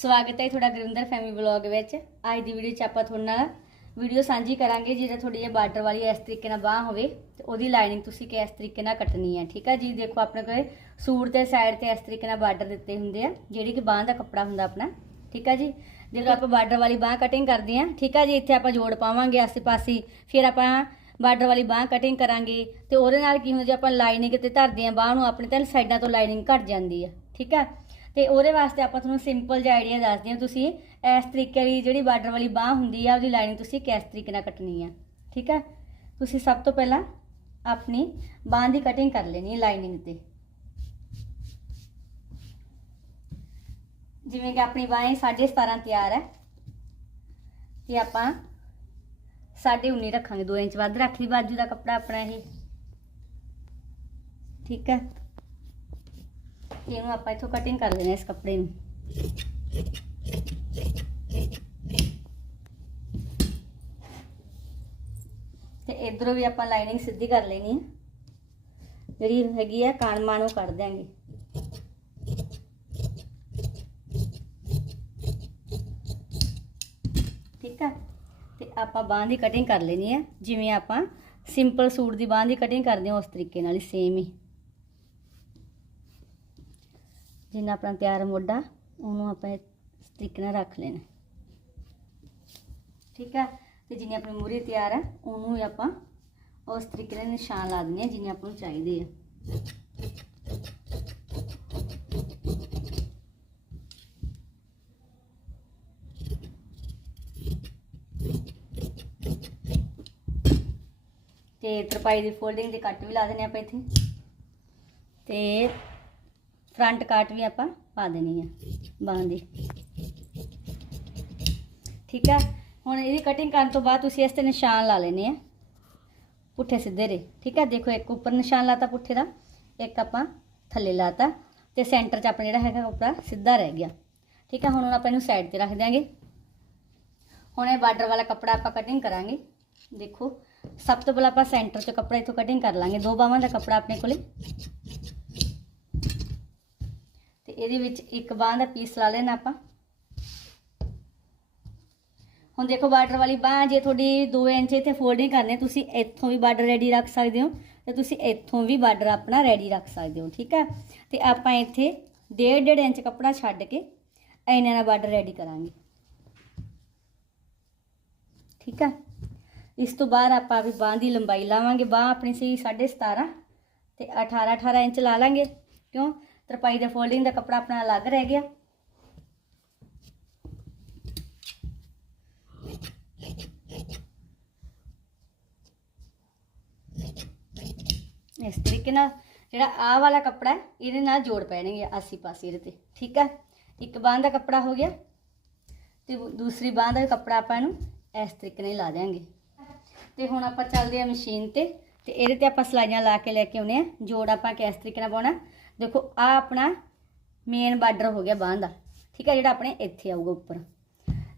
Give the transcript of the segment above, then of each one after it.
ਸਵਾਗਤ ਹੈ ਤੁਹਾਡਾ ਗੁਰਿੰਦਰ ਫੈਮਿਲੀ ਵਲੌਗ ਵਿੱਚ। ਅੱਜ ਦੀ ਵੀਡੀਓ 'ਚ ਆਪਾਂ ਤੁਹਾਡੇ ਨਾਲ ਵੀਡੀਓ ਸਾਂਝੀ ਕਰਾਂਗੇ ਜਿਹੜਾ ਥੋੜੀ ਜਿਹੀ ਬਾਰਡਰ ਵਾਲੀ ਇਸ ਤਰੀਕੇ ਨਾਲ ਬਾਹ ਹੋਵੇ ਤੇ ਉਹਦੀ ਲਾਈਨਿੰਗ ਤੁਸੀਂ ਕਿਸ ਤਰੀਕੇ ਨਾਲ ਕੱਟਣੀ ਹੈ, ਠੀਕ ਹੈ ਜੀ? ਦੇਖੋ ਆਪਣੇ ਕੋਲ ਸੂਟ ਦੇ ਸਾਈਡ ਤੇ ਇਸ ਤਰੀਕੇ ਨਾਲ ਬਾਰਡਰ ਦਿੱਤੇ ਹੁੰਦੇ ਆ, ਜਿਹੜੀ ਕਿ ਬਾਹ ਦਾ ਕੱਪੜਾ ਹੁੰਦਾ ਆਪਣਾ, ਠੀਕ ਹੈ ਜੀ? ਜਦੋਂ ਆਪਾਂ ਬਾਰਡਰ ਵਾਲੀ ਬਾਹ ਕਟਿੰਗ ਕਰਦੇ ਆ ਠੀਕ ਹੈ ਜੀ? ਇੱਥੇ ਆਪਾਂ ਜੋੜ ਪਾਵਾਂਗੇ ਆਸੇ-ਪਾਸੇ, ਫਿਰ ਆਪਾਂ ਬਾਰਡਰ ਵਾਲੀ ਬਾਹ ਕਟਿੰਗ ਕਰਾਂਗੇ ਤੇ ਉਹਦੇ ਨਾਲ ਕੀ ਹੁੰਦਾ, ਜੇ ਆਪਾਂ ਲਾਈਨਿੰਗ ਤੇ ਧਰਦੇ ਆ ਬਾਹ ਨੂੰ ਆਪਣੇ ਤਾਂ ਸਾਈਡਾਂ ਤੋਂ ਲਾਈਨਿੰਗ ਘਟ ਜਾਂਦੀ ਆ ਠੀਕ ਹੈ? ਤੇ ਉਹਦੇ ਵਾਸਤੇ ਆਪਾਂ ਤੁਹਾਨੂੰ ਸਿੰਪਲ ਜਿਹਾ ਆਈਡੀਆ ਦੱਸਦੇ ਹਾਂ। ਤੁਸੀਂ ਇਸ ਤਰੀਕੇ ਦੀ ਜਿਹੜੀ ਬਾਰਡਰ ਵਾਲੀ ਬਾਹ ਹੁੰਦੀ ਆ, ਉਹਦੀ ਲਾਈਨਿੰਗ ਤੁਸੀਂ ਕਿਸ ਤਰੀਕੇ ਨਾਲ ਕੱਟਣੀ ਆ, ਠੀਕ ਹੈ ਤੁਸੀਂ ਸਭ ਤੋਂ ਪਹਿਲਾਂ ਆਪਣੀ ਬਾਹ ਦੀ ਕਟਿੰਗ ਕਰ ਲੈਣੀ ਹੈ ਲਾਈਨਿੰਗ ਤੇ। ਜਿਵੇਂ ਕਿ ਆਪਣੀ ਬਾਹ 17.5 ਤਿਆਰ ਹੈ ਤੇ ਆਪਾਂ 19.5 ਰੱਖਾਂਗੇ। 2 ਇੰਚ ਵੱਧ ਰੱਖ ਲਈ। ਬਾਜੂ ਦਾ ਕੱਪੜਾ ਆਪਣਾ ਇਹ। ਠੀਕ ਹੈ ਇਹਨੂੰ ਆਪਾਂ ਇੱਥੋਂ ਕਟਿੰਗ ਕਰ ਲੈਣਾ ਇਸ ਕੱਪੜੇ ਨੂੰ। ਤੇ ਇਧਰੋਂ ਵੀ ਆਪਾਂ ਲਾਈਨਿੰਗ ਸਿੱਧੀ ਕਰ ਲੈਣੀ ਹੈ। ਜਿਹੜੀ ਹੈਗੀ ਆ ਕਾਣਮਾਂ ਨੂੰ ਕੱਢ ਦਿਆਂਗੇ। ਠੀਕ ਆ? ਤੇ ਆਪਾਂ ਬਾਂਹ ਦੀ ਕਟਿੰਗ ਕਰ ਲੈਣੀ ਹੈ। ਜਿਵੇਂ ਆਪਾਂ ਸਿੰਪਲ ਸੂਟ ਦੀ ਬਾਂਹ ਦੀ ਕਟਿੰਗ ਕਰਦੇ ਹਾਂ, ਉਸ ਤਰੀਕੇ ਨਾਲ ਹੀ ਸੇਮ ਹੀ। ਜਿੰਨਾ ਆਪਣਾ ਤਿਆਰ ਮੋਢਾ, ਉਹਨੂੰ ਆਪਾਂ ਇਸ ਤਰੀਕੇ ਨਾਲ ਰੱਖ ਲੈਣਾ। ਠੀਕ ਆ? ਤੇ ਜਿੰਨੀ ਆਪਣੀ ਮੂਰੀ ਤਿਆਰ ਹੈ ਉਹਨੂੰ ਵੀ ਆਪਾਂ ਉਸ ਤਰੀਕੇ ਨਾਲ ਨਿਸ਼ਾਨ ਲਾ ਦਿੰਦੇ ਆ, ਜਿੰਨੇ ਆਪਾਂ ਨੂੰ ਚਾਹੀਦੇ ਆ। ਤੇ ਤਰਪਾਈ ਦੀ ਫੋਲਡਿੰਗ ਦੇ ਕੱਟ ਵੀ ਲਾ ਦੇਣੇ ਆਪਾਂ ਇੱਥੇ। ਤੇ ਫਰੰਟ ਕਾਟ ਵੀ ਆਪਾਂ ਪਾ ਦੇਣੀ ਆ, ਬਾਹਾਂ ਦੀ। ਠੀਕ ਆ? ਹੁਣ ਇਹਦੀ ਕਟਿੰਗ ਕਰਨ ਤੋਂ ਬਾਅਦ ਤੁਸੀਂ ਇਸ ਤੇ ਨਿਸ਼ਾਨ ਲਾ ਲੈਣੇ ਆ। ਪੁੱਠੇ ਸਿੱਧੇ ਦੇ ਠੀਕ ਹੈ ਦੇਖੋ, ਇੱਕ ਉੱਪਰ ਨਿਸ਼ਾਨ ਲਾਤਾ ਪੁੱਠੇ ਦਾ, ਇੱਕ ਆਪਾਂ ਥੱਲੇ ਲਾਤਾ। ਤੇ ਸੈਂਟਰ 'ਚ ਆਪਣਾ ਜਿਹੜਾ ਹੈਗਾ ਕੱਪੜਾ ਸਿੱਧਾ ਰਹਿ ਗਿਆ। ਠੀਕ ਹੈ ਹੁਣ ਆਪਾਂ ਇਹਨੂੰ ਸਾਈਡ ਤੇ ਰੱਖ ਦਿਆਂਗੇ। ਹੁਣ ਇਹ ਬਾਰਡਰ ਵਾਲਾ ਕੱਪੜਾ ਆਪਾਂ ਕਟਿੰਗ ਕਰਾਂਗੇ। ਦੇਖੋ, ਸਭ ਤੋਂ ਪਹਿਲਾਂ ਆਪਾਂ ਸੈਂਟਰ 'ਚ ਕੱਪੜਾ ਇਥੋਂ ਕਟਿੰਗ ਕਰ ਲਾਂਗੇ। ਦੋ ਬਾਹਾਂ ਦਾ ਕੱਪੜਾ ਆਪਣੇ ਕੋਲੇ। ਇਹਦੇ ਵਿੱਚ ਇੱਕ ਬਾਹ ਦਾ ਪੀਸ ਲਾ ਲੈਣਾ ਆਪਾਂ। ਹੁਣ ਦੇਖੋ ਬਾਰਡਰ ਵਾਲੀ ਬਾਹ, ਜੇ ਤੁਹਾਡੀ 2 ਇੰਚ ਇੱਥੇ ਫੋਲਡਿੰਗ ਕਰਨੇ ਤੁਸੀਂ ਇੱਥੋਂ ਵੀ ਬਾਰਡਰ ਰੈਡੀ ਰੱਖ ਸਕਦੇ ਹੋ ਤੇ ਤੁਸੀਂ ਇੱਥੋਂ ਵੀ ਬਾਰਡਰ ਆਪਣਾ ਰੈਡੀ ਰੱਖ ਸਕਦੇ ਹੋ, ਠੀਕ ਹੈ? ਤੇ ਆਪਾਂ ਇੱਥੇ 1.5 ਇੰਚ ਕੱਪੜਾ ਛੱਡ ਕੇ ਐਨੇ ਨਾਲ ਬਾਰਡਰ ਰੈਡੀ ਕਰਾਂਗੇ। ਠੀਕ ਹੈ? ਇਸ ਤੋਂ ਬਾਅਦ ਆਪਾਂ ਵੀ ਬਾਹ ਦੀ ਲੰਬਾਈ ਲਾਵਾਂਗੇ। ਬਾਹ ਆਪਣੀ ਸੀ 17.5 ਤੇ 18 18 ਇੰਚ ਲਾ ਲਾਂਗੇ। ਕਿਉਂ? ਤਰਪਾਈ ਦੇ ਫੋਲਡਿੰਗ ਦਾ ਕੱਪੜਾ ਆਪਣਾ ਅਲੱਗ ਰਹਿ ਗਿਆ। ਇਸ ਤਰੀਕੇ ਨਾਲ ਜਿਹੜਾ ਆਹ ਵਾਲਾ ਕੱਪੜਾ ਹੈ, ਇਹਦੇ ਨਾਲ ਜੋੜ ਪੈਣਗੇ ਆਸੀ ਪਾਸੇ ਇਹਦੇ ਤੇ, ਠੀਕ ਹੈ? ਇੱਕ ਬਾਂਹ ਦਾ ਕੱਪੜਾ ਹੋ ਗਿਆ ਤੇ ਦੂਸਰੀ ਬਾਂਹ ਦਾ ਕੱਪੜਾ ਆਪਾਂ ਇਹਨੂੰ ਇਸ ਤਰੀਕੇ ਨਾਲ ਲਾ ਦਿਆਂਗੇ। ਤੇ ਹੁਣ ਆਪਾਂ ਚੱਲਦੇ ਆ ਮਸ਼ੀਨ ਤੇ ਤੇ ਇਹਦੇ ਤੇ ਆਪਾਂ ਸਲਾਈਆਂ ਲਾ ਕੇ ਲੈ ਕੇ ਆਉਨੇ ਆ। ਜੋੜ ਆਪਾਂ ਕਿਸ ਤਰੀਕੇ ਨਾਲ ਪਾਉਣਾ? ਦੇਖੋ ਆ ਆਪਣਾ ਮੇਨ ਬਾਰਡਰ ਹੋ ਗਿਆ ਬਾਂਹ ਦਾ। ਠੀਕ ਹੈ, ਜਿਹੜਾ ਆਪਣੇ ਇੱਥੇ ਆਊਗਾ ਉੱਪਰ।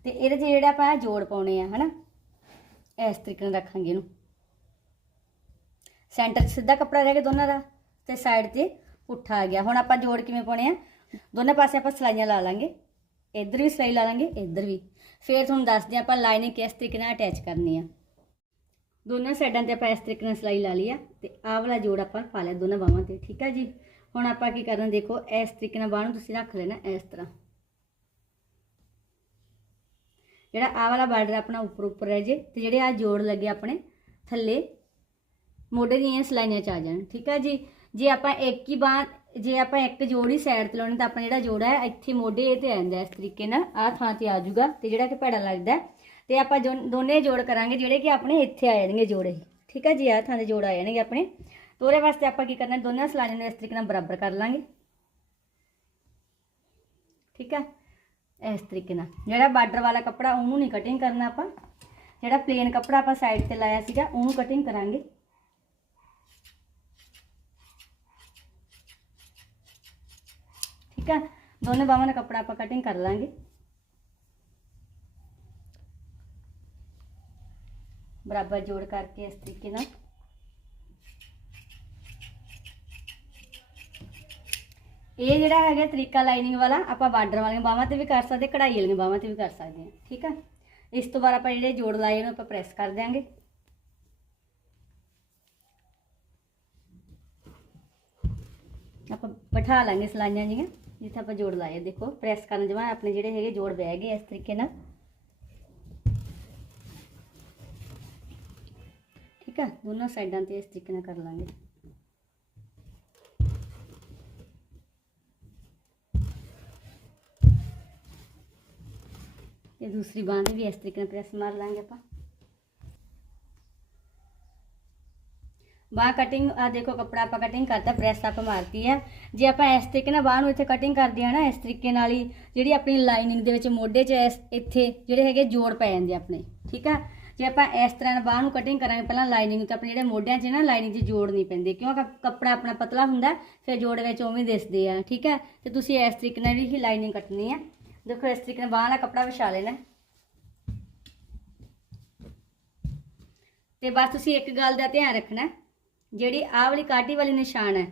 ਤੇ ਇਹਦੇ 'ਚ ਜਿਹੜਾ ਆਪਾਂ ਜੋੜ ਪਾਉਣੇ ਆ, ਹਨਾ? ਇਸ ਤਰੀਕੇ ਨਾਲ ਰੱਖਾਂਗੇ ਇਹਨੂੰ। ਸੈਂਟਰ 'ਚ ਸਿੱਧਾ ਕੱਪੜਾ ਰਹਿ ਗਿਆ ਦੋਨਾਂ ਦਾ ਤੇ ਸਾਈਡ ਤੇ ਪੁੱਠਾ ਆ ਗਿਆ। ਹੁਣ ਆਪਾਂ ਜੋੜ ਕਿਵੇਂ ਪਾਉਣੇ ਆ? ਦੋਨੇ ਪਾਸੇ ਆਪਾਂ ਸਲਾਈਆਂ ਲਾ ਲਾਂਗੇ। ਇੱਧਰ ਵੀ ਸਲਾਈ ਲਾ ਲਾਂਗੇ, ਇੱਧਰ ਵੀ। ਫਿਰ ਤੁਹਾਨੂੰ ਦੱਸਦੇ ਆਪਾਂ ਲਾਈਨਿੰਗ ਕਿਸ ਤਰੀਕੇ ਨਾਲ ਅਟੈਚ ਕਰਨੀ ਆ। ਦੋਨਾਂ ਸਾਈਡਾਂ ਤੇ ਆਪਾਂ ਇਸ ਤਰੀਕੇ ਨਾਲ ਸਲਾਈ ਲਾ ਲਈ ਆ ਤੇ ਆਹ ਵਾਲਾ ਜੋੜ ਆਪਾਂ ਪਾ ਲਿਆ ਦੋਨਾਂ ਬਾਹਾਂ ਤੇ। ਠੀਕ ਹੈ ਜੀ? ਹੁਣ ਆਪਾਂ ਕੀ ਕਰਨਾ ਦੇਖੋ, ਇਸ ਤਰੀਕੇ ਨਾਲ ਬਾਹ ਨੂੰ ਤੁਸੀਂ ਰੱਖ ਲੈਣਾ ਇਸ ਤਰ੍ਹਾਂ। ਜਿਹੜਾ ਆਹ ਵਾਲਾ ਬਾਰਡਰ ਆਪਣਾ ਉੱਪਰ ਉੱਪਰ ਰਹਿ ਜੇ ਤੇ ਜਿਹੜੇ ਆ ਜੋੜ ਲੱਗੇ ਆਪਣੇ ਥੱਲੇ, ਮੋਢੇ ਦੀਆਂ ਸਲਾਈਆਂ ਚ ਆ ਜਾਣ। ਠੀਕ ਹੈ ਜੀ? ਜੇ ਆਪਾਂ ਇੱਕ ਹੀ ਬਾਹ ਜੇ ਆਪਾਂ ਇੱਕ ਜੋੜ ਹੀ ਸਾਈਡ ਤੇ ਲਾਉਣੀ ਤਾਂ ਆਪਣਾ ਜਿਹੜਾ ਜੋੜਾ ਹੈ, ਇੱਥੇ ਮੋਢੇ ਤੇ ਆ ਜਾਂਦਾ ਇਸ ਤਰੀਕੇ ਨਾਲ। ਆਹ ਥਾਂ ਤੇ ਆ ਜਾਊਗਾ ਤੇ ਜਿਹੜਾ ਕਿ ਭੈੜਾ ਲੱਗਦਾ ਤੇ ਆਪਾਂ ਜੋ- ਦੋਨੇ ਜੋੜ ਕਰਾਂਗੇ ਜਿਹੜੇ ਕਿ ਆਪਣੇ ਇੱਥੇ ਆ ਜਾਣਗੇ ਜੋੜੇ ਠੀਕ ਹੈ ਜੀ? ਆਹ ਥਾਂ ਦੇ ਜੋੜ ਆ ਜਾਣਗੇ ਆਪਣੇ। ਤੇ ਉਹਦੇ ਵਾਸਤੇ ਆਪਾਂ ਕੀ ਕਰਨਾ, ਦੋਨਾਂ ਸਲਾਈਆਂ ਨੂੰ ਇਸ ਤਰੀਕੇ ਨਾਲ ਬਰਾਬਰ ਕਰ ਲਾਂਗੇ। ਠੀਕ ਹੈ ਇਸ ਤਰੀਕੇ ਨਾਲ। ਜਿਹੜਾ ਬਾਰਡਰ ਵਾਲਾ ਕੱਪੜਾ, ਉਹਨੂੰ ਨਹੀਂ ਕਟਿੰਗ ਕਰਨਾ ਆਪਾਂ। ਜਿਹੜਾ ਪਲੇਨ ਕੱਪੜਾ ਆਪਾਂ ਸਾਈਡ ਤੇ ਲਾਇਆ ਸੀਗਾ, ਉਹਨੂੰ ਕਟਿੰਗ ਕਰਾਂਗੇ। ਠੀਕ ਹੈ ਦੋਨੇ ਬਾਹਾਂ ਦਾ ਕੱਪੜਾ ਆਪਾਂ ਕਟਿੰਗ ਕਰ ਲਾਂਗੇ। ਬਰਾਬਰ ਜੋੜ ਕਰਕੇ ਇਸ ਤਰੀਕੇ ਇਹ ਜਿਹੜਾ ਹੈਗਾ ਤਰੀਕਾ ਲਾਈਨਿੰਗ ਵਾਲਾ, ਆਪਾਂ ਬਾਰਡਰ ਵਾਲੀਆਂ ਬਾਹਾਂ ਤੇ ਵੀ ਕਰ ਸਕਦੇ, ਕਢਾਈ ਵਾਲੀਆਂ ਬਾਹਾਂ ਤੇ ਵੀ ਕਰ ਸਕਦੇ ਹਾਂ, ਠੀਕ ਆ? ਇਸ ਤੋਂ ਬਾਅਦ ਆਪਾਂ ਜਿਹੜੇ ਜੋੜ ਲਾਏ ਉਹਨੂੰ ਆਪਾਂ ਪ੍ਰੈਸ ਕਰ ਦਿਆਂਗੇ। ਆਪਾਂ ਬਿਠਾ ਲਾਂਗੇ ਸਲਾਈਆਂ ਜੀਆਂ ਜਿੱਥੇ ਆਪਾਂ ਜੋੜ ਲਾਏ ਦੇਖੋ ਪ੍ਰੈਸ ਕਰਨ ਜਮਾ ਆਪਣੇ ਜਿਹੜੇ ਹੈਗੇ ਜੋੜ ਬਹਿ ਗਏ ਇਸ ਤਰੀਕੇ ਨਾਲ। ਠੀਕ ਆ? ਦੋਨੋਂ ਸਾਈਡਾਂ ਤੇ ਇਸ ਤਰੀਕੇ ਨਾਲ ਕਰ ਲਾਂਗੇ। ਦੂਸਰੀ ਬਾਂਹ ਤੇ ਵੀ ਇਸ ਤਰੀਕੇ ਨਾਲ ਪ੍ਰੈਸ ਮਾਰ ਲਾਂਗੇ ਆਪਾਂ। ਬਾਹ ਕਟਿੰਗ ਆ ਦੇਖੋ ਕੱਪੜਾ ਆਪਾਂ ਕਟਿੰਗ ਕਰਤਾ ਪ੍ਰੈਸ ਆਪਾਂ ਮਾਰਤੀ ਆ। ਜੇ ਆਪਾਂ ਇਸ ਤਰੀਕੇ ਨਾਲ ਬਾਹ ਨੂੰ ਇੱਥੇ ਕਟਿੰਗ ਕਰਦੇ ਆ ਨਾ, ਇਸ ਤਰੀਕੇ ਨਾਲ ਹੀ ਜਿਹੜੀ ਆਪਣੀ ਲਾਈਨਿੰਗ ਦੇ ਵਿੱਚ ਮੋਢੇ 'ਚ ਇਸ ਇੱਥੇ ਜਿਹੜੇ ਹੈਗੇ ਜੋੜ ਪੈ ਜਾਂਦੇ ਆਪਣੇ, ਠੀਕ ਆ? ਜੇ ਆਪਾਂ ਇਸ ਤਰ੍ਹਾਂ ਨਾਲ ਬਾਹ ਨੂੰ ਕਟਿੰਗ ਕਰਾਂਗੇ, ਪਹਿਲਾਂ ਲਾਈਨਿੰਗ ਤੇ ਆਪਣੇ ਜਿਹੜੇ ਮੋਢਿਆਂ 'ਚ ਨਾ ਲਾਈਨਿੰਗ 'ਚ ਜੋੜ ਨਹੀਂ ਪੈਂਦੇ। ਕਿਉਂਕਿ ਕੱਪੜਾ ਆਪਣਾ ਪਤਲਾ ਹੁੰਦਾ, ਫਿਰ ਜੋੜ ਵਿੱਚ ਉਵੇਂ ਦਿਸਦੇ ਆ, ਠੀਕ ਹੈ ਤੇ ਤੁਸੀਂ ਇਸ ਤਰੀਕੇ ਨਾਲ ਹੀ ਲਾਈਨਿੰਗ ਕੱਟਣੀ ਆ। ਦੇਖੋ ਇਸ ਤਰੀਕੇ ਨਾਲ ਬਾਹ ਦਾ ਕੱਪੜਾ ਵਿਛਾ ਲੈਣਾ। ਤੇ ਬਸ ਤੁਸੀਂ ਇੱਕ ਗੱਲ ਦਾ ਧਿਆਨ ਰੱਖਣਾ, ਜਿਹੜੀ ਆਹ ਵਾਲੀ ਕਾਟੀ ਵਾਲੀ ਨਿਸ਼ਾਨ ਹੈ,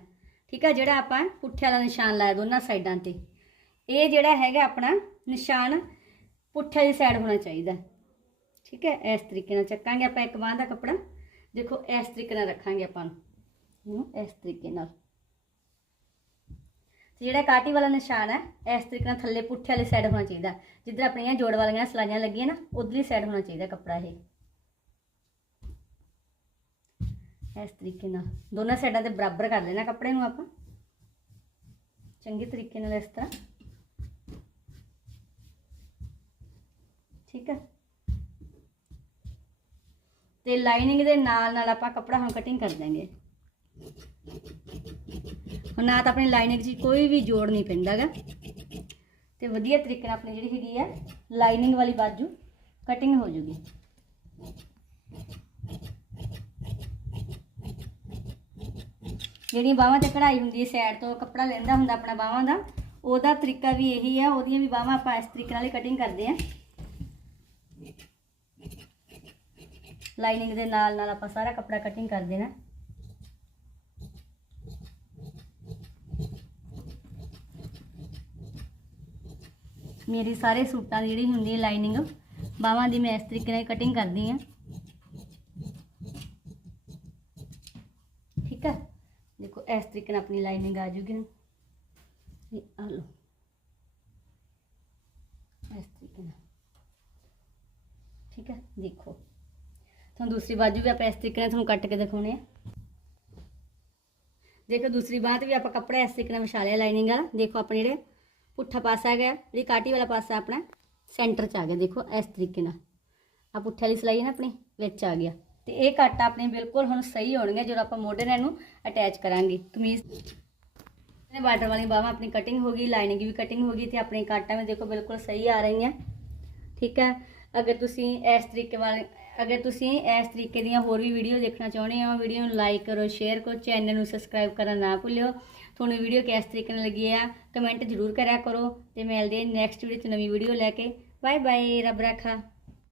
ਠੀਕ ਹੈ ਜਿਹੜਾ ਆਪਾਂ ਪੁੱਠਿਆਂ ਵਾਲਾ ਨਿਸ਼ਾਨ ਲਾਇਆ ਦੋਨਾਂ ਸਾਈਡਾਂ ਤੇ, ਇਹ ਜਿਹੜਾ ਹੈਗਾ ਆਪਣਾ ਨਿਸ਼ਾਨ ਪੁੱਠੇ ਦੀ ਸਾਈਡ ਹੋਣਾ ਚਾਹੀਦਾ, ਠੀਕ ਹੈ, ਇਸ ਤਰੀਕੇ ਨਾਲ ਚੱਕਾਂਗੇ ਆਪਾਂ ਇੱਕ ਬਾਂਹ ਦਾ ਕੱਪੜਾ, ਦੇਖੋ ਇਸ ਤਰੀਕੇ ਨਾਲ ਰੱਖਾਂਗੇ ਆਪਾਂ ਨੂੰ ਇਸ ਤਰੀਕੇ ਨਾਲ। ਤੇ ਜਿਹੜਾ ਕਾਟੀ ਵਾਲਾ ਨਿਸ਼ਾਨ ਹੈ, ਇਸ ਤਰੀਕੇ ਨਾਲ ਥੱਲੇ ਪੁੱਠੇ ਵਾਲੀ ਸਾਈਡ ਹੋਣਾ ਚਾਹੀਦਾ, ਜਿੱਧਰ ਆਪਣੀਆਂ ਜੋੜ ਵਾਲੀਆਂ ਸਲਾਈਆਂ ਲੱਗੀਆਂ ਨਾ, ਉਧਰਲੀ ਸਾਈਡ ਹੋਣਾ ਚਾਹੀਦਾ ਕੱਪੜਾ ਇਹ। ਇਸ ਤਰੀਕੇ ਨਾਲ। ਦੋਨਾਂ ਸਾਈਡਾਂ ਦੇ ਬਰਾਬਰ ਕਰ ਲੈਣਾ ਕੱਪੜੇ ਨੂੰ ਆਪਾਂ। ਚੰਗੇ ਤਰੀਕੇ ਨਾਲ ਇਸ ਤਰ੍ਹਾਂ। ਠੀਕ ਹੈ ਤੇ ਲਾਈਨਿੰਗ ਦੇ ਨਾਲ ਨਾਲ ਆਪਾਂ ਕੱਪੜਾ ਹੁਣ ਕਟਿੰਗ ਕਰ ਦਾਂਗੇ ਹੁਣ ਨਾ ਤਾਂ ਆਪਣੀ ਲਾਈਨਿੰਗ 'ਚ ਕੋਈ ਵੀ ਜੋੜ ਨਹੀਂ ਪੈਂਦਾਗਾ। ਤੇ ਵਧੀਆ ਤਰੀਕੇ ਨਾਲ ਆਪਣੀ ਜਿਹੜੀ ਹੈਗੀ ਆ ਲਾਈਨਿੰਗ ਵਾਲੀ ਬਾਜੂ ਕਟਿੰਗ ਹੋ ਜੂਗੀ। ਜਿਹੜੀਆਂ ਬਾਹਾਂ ਤੇ ਕਢਾਈ ਹੁੰਦੀ ਹੈ ਸਾਈਡ ਤੋਂ, ਕੱਪੜਾ ਲੈਂਦਾ ਹੁੰਦਾ ਆਪਣਾ ਬਾਹਾਂ ਦਾ, ਉਹਦਾ ਤਰੀਕਾ ਵੀ ਇਹੀ ਹੈ ਉਹਦੀਆਂ ਵੀ ਬਾਹਾਂ ਆਪਾਂ ਇਸ ਤਰੀਕੇ ਨਾਲ ਹੀ ਕਟਿੰਗ ਕਰਦੇ ਆ ਲਾਈਨਿੰਗ ਦੇ ਨਾਲ ਨਾਲ ਆਪਾਂ ਸਾਰਾ ਕੱਪੜਾ ਕਟਿੰਗ ਕਰ ਦੇਣਾ। ਮੇਰੀ ਸਾਰੇ ਸੂਟਾਂ ਦੀ ਜਿਹੜੀ ਹੁੰਦੀ ਹੈ ਲਾਈਨਿੰਗ ਬਾਹਾਂ ਦੀ ਮੈਂ ਇਸ ਤਰੀਕੇ ਨਾਲ ਕਟਿੰਗ ਕਰਦੀ ਆ ਠੀਕ ਹੈ ਦੇਖੋ ਇਸ ਤਰੀਕੇ ਨਾਲ ਆਪਣੀ ਲਾਈਨਿੰਗ ਆ ਜੂਗੀ ਹੁਣ ਇਹ ਆ ਲਓ। ਇਸ ਤਰੀਕੇ ਨਾਲ। ਠੀਕ ਹੈ ਦੇਖੋ। ਤੁਹਾਨੂੰ ਦੂਸਰੀ ਬਾਜੂ ਵੀ ਆਪਾਂ ਇਸ ਤਰੀਕੇ ਨਾਲ ਤੁਹਾਨੂੰ ਕੱਟ ਕੇ ਦਿਖਾਉਣੇ ਆ। ਦੇਖੋ, ਦੂਸਰੀ ਬਾਹ ਤੇ ਵੀ ਆਪਾਂ ਕੱਪੜਾ ਇਸ ਤਰੀਕੇ ਨਾਲ ਵਿਛਾ ਲਿਆ ਲਾਈਨਿੰਗ ਵਾਲਾ। ਦੇਖੋ ਆਪਣੇ ਜਿਹੜੇ ਪੁੱਠਾ ਪਾਸਾ ਹੈਗਾ, ਜਿਹੜੀ ਕਾਟੀ ਵਾਲਾ ਪਾਸਾ ਆਪਣਾ ਸੈਂਟਰ 'ਚ ਆ ਗਿਆ। ਦੇਖੋ, ਇਸ ਤਰੀਕੇ ਨਾਲ। ਆ ਪੁੱਠੇ ਵਾਲੀ ਸਲਾਈ ਹੈ ਨਾ ਆਪਣੀ, ਵਿੱਚ ਆ ਗਿਆ। ਤੇ ਇਹ ਕੱਟ ਆਪਣੇ ਬਿਲਕੁਲ ਹੁਣ ਸਹੀ ਹੋਣਗੇ ਜਦੋਂ ਆਪਾਂ ਮੋਢੇ ਨਾਲ ਇਹਨੂੰ ਅਟੈਚ ਕਰਾਂਗੇ। ਕਮੀਜ਼ ਨੇ ਬਾਰਡਰ ਵਾਲੀ ਬਾਹਾਂ ਆਪਣੀ ਕਟਿੰਗ ਹੋ ਗਈ ਲਾਈਨਿੰਗ ਵੀ ਕਟਿੰਗ ਹੋ ਗਈ ਤੇ ਆਪਣੀ ਕਾਟਾਂ ਵੀ ਦੇਖੋ ਬਿਲਕੁਲ ਸਹੀ ਆ ਰਹੀਆਂ। ਠੀਕ ਹੈ? ਅਗਰ ਤੁਸੀਂ ਇਸ ਤਰੀਕੇ ਵਾਲੇ, ਅਗਰ ਤੁਸੀਂ ਇਸ ਤਰੀਕੇ ਦੀਆਂ ਹੋਰ ਵੀ ਵੀਡੀਓ ਦੇਖਣਾ ਚਾਹੁੰਦੇ ਹੋ ਵੀਡੀਓ ਨੂੰ ਲਾਈਕ ਕਰੋ ਸ਼ੇਅਰ ਕਰੋ ਚੈਨਲ ਨੂੰ ਸਬਸਕ੍ਰਾਈਬ ਕਰਨਾ ਨਾ ਭੁੱਲਿਓ। ਤੁਹਾਨੂੰ ਵੀਡੀਓ ਕਿਸ ਤਰੀਕੇ ਨਾਲ ਲੱਗੀ ਆ ਕਮੈਂਟ ਜ਼ਰੂਰ ਕਰਿਆ ਕਰੋ ਤੇ ਮਿਲਦੇ ਨੈਕਸਟ ਵੀਡੀਓ 'ਚ ਨਵੀਂ ਵੀਡੀਓ ਲੈ ਕੇ। ਬਾਏ ਬਾਏ ਰੱਬ ਰਾਖਾ।